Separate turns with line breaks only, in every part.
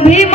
vivo.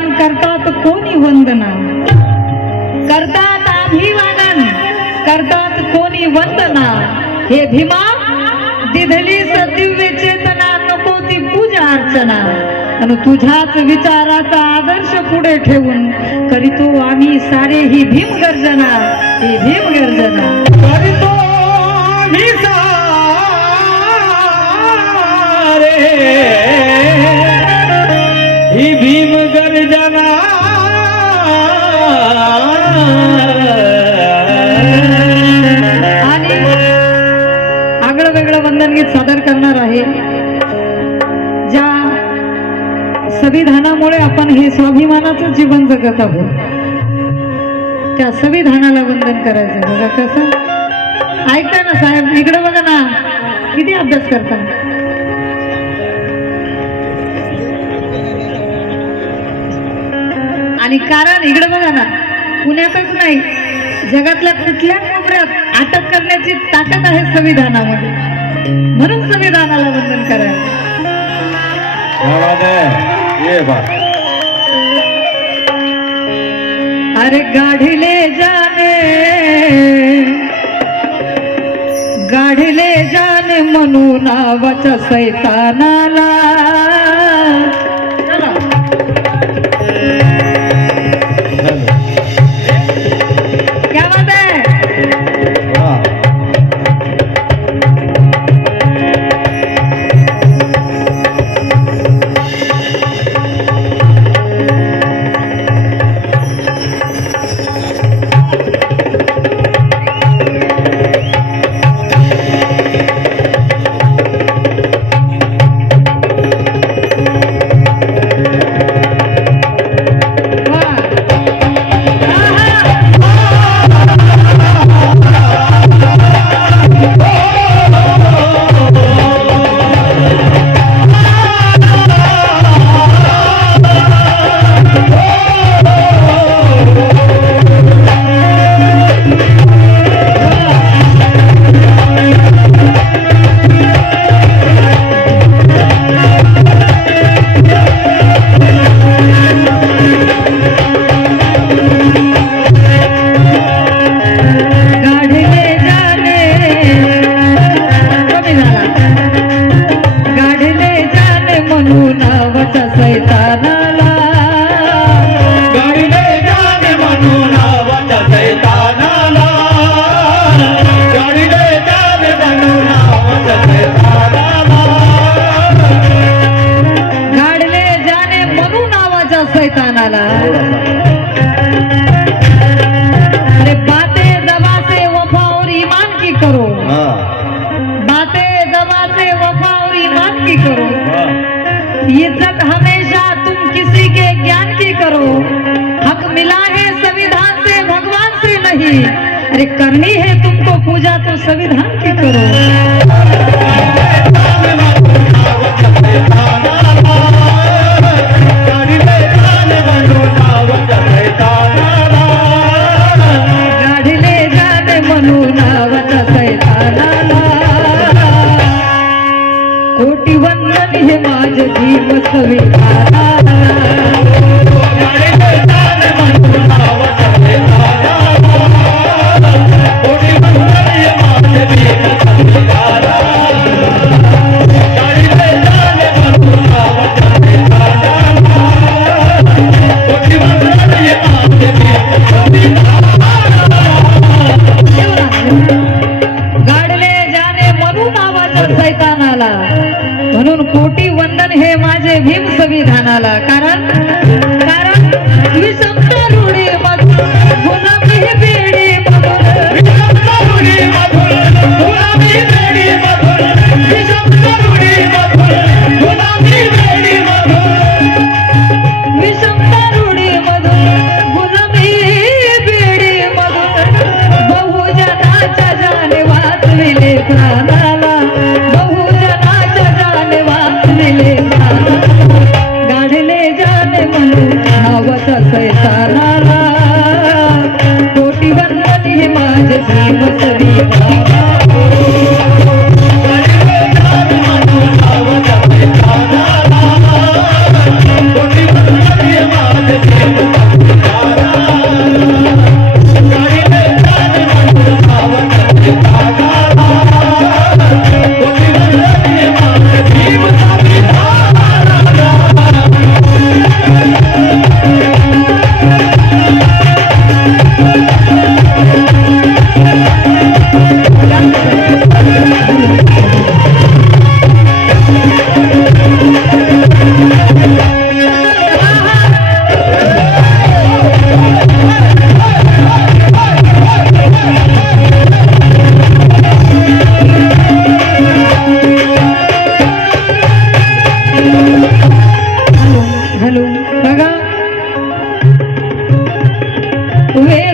वादन करतात कोणी वंदना? करतात अभिवादन करतात कोणी वंदना? हे भीमा दिधली दिव्य चेतना नको ती पूजा अर्चना. आणि तुझ्याच विचाराचा आदर्श पुढे ठेवून करीतो आम्ही सारे ही भीम गर्जना. ही भीम गर्जना.
करीतो आम्ही सारे ही भीम
करणार आहे. ज्या संविधानामुळे आपण हे स्वाभिमानाचं जीवन जगत आहोत त्या संविधानाला वंदन करायचं. बघा कसं? ऐकता ना साहेब इकडे बघा ना. किती अभ्यास करता? आणि कारण इकडे बघा ना. पुण्यातच नाही. जगातल्या कुठल्या कोपऱ्यात अटक करण्याची ताकद आहे संविधानामध्ये. म्हणून संविधानाला वंदन
बा.
अरे गाढिले जाने गाढिले जाने म्हणून नावाच्या सैतानाला. I'm Yeah.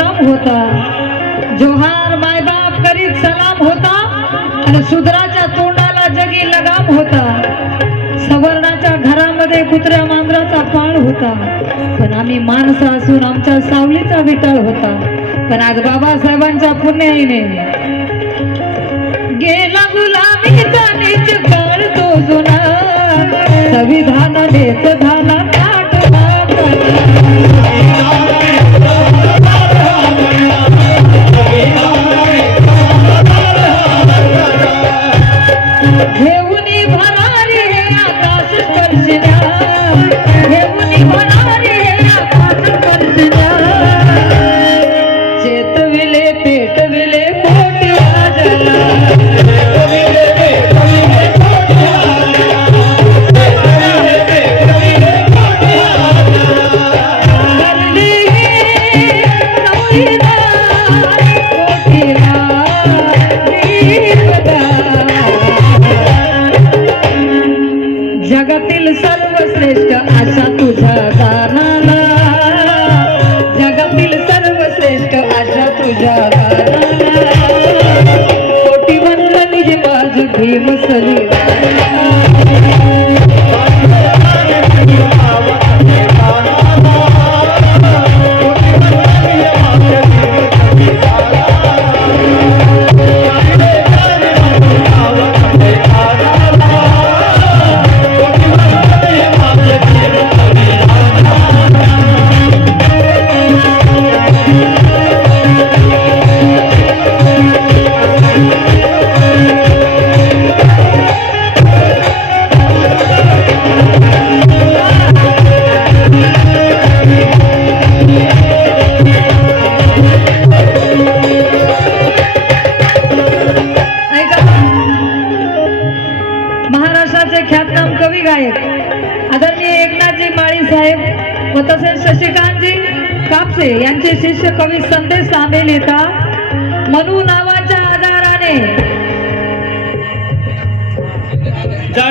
गुलाम होता। जोहार मायबाप करीत सलाम होता आणि सुधराच्या तोंडाला जगी लगाम होता. सवर्णाच्या घरामध्ये कुत्र्या मांजराचा पाळ होता. पण आम्ही माणसं असून आमच्या सावलीचा विटाळ होता. पण आज बाबासाहेबांच्या पुण्याईने गेला गुलामीचा नीच काळ तो जुना. संविधानानेच झाला ताट भाकरा. सर्वश्रेष्ठ असा तुझा गानाला. जगातील सर्वश्रेष्ठ असा तुझा गानाला. कोटी वंदन हे माझ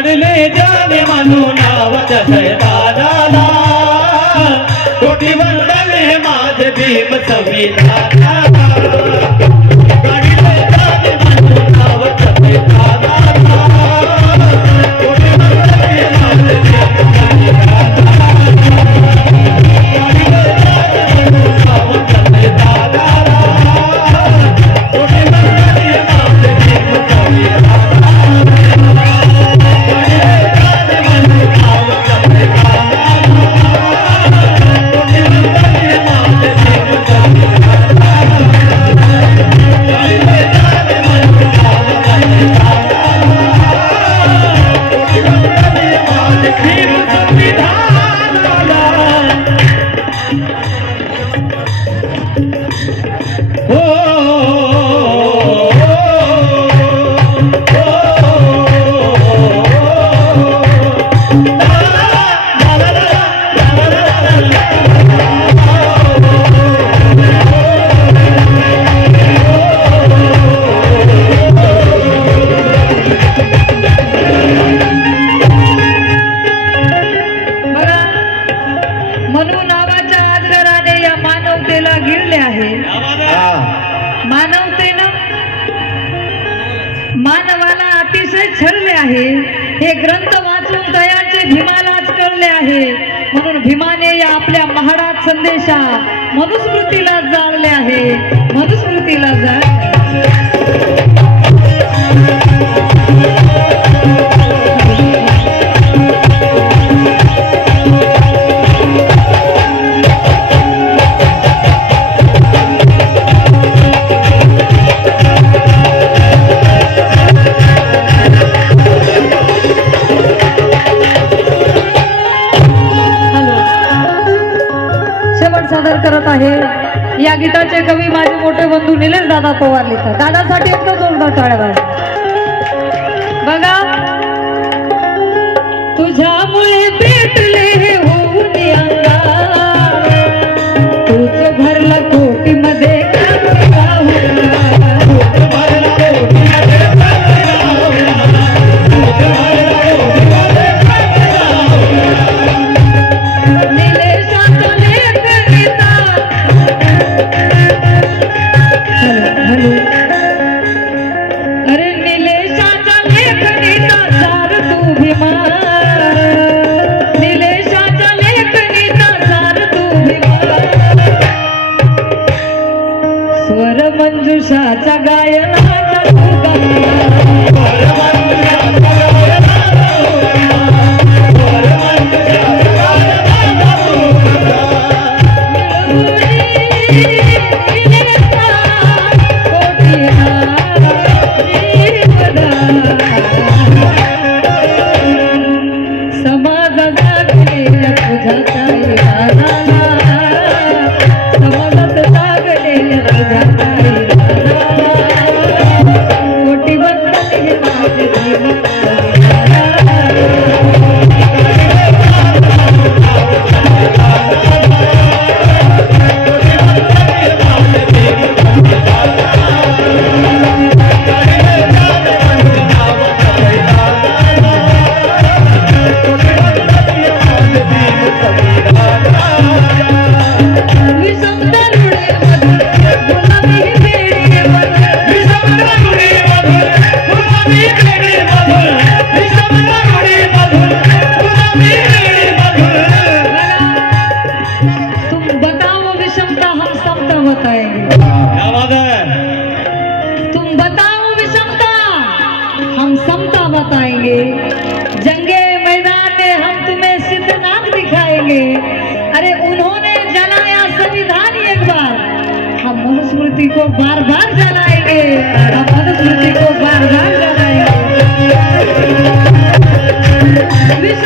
बदले जाने म्हणून नाव दादाला कोटी वंदने माझे भीम संविधानाला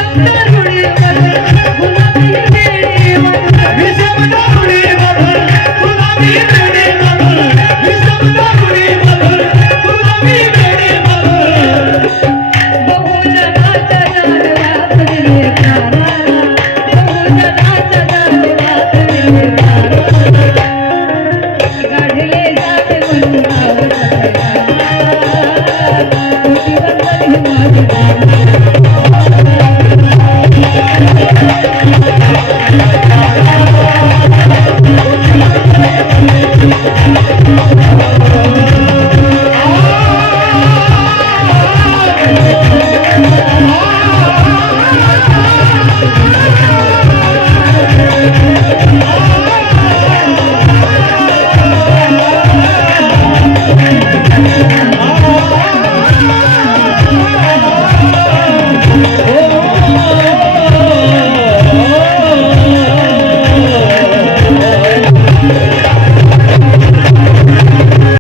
கத்தருடைய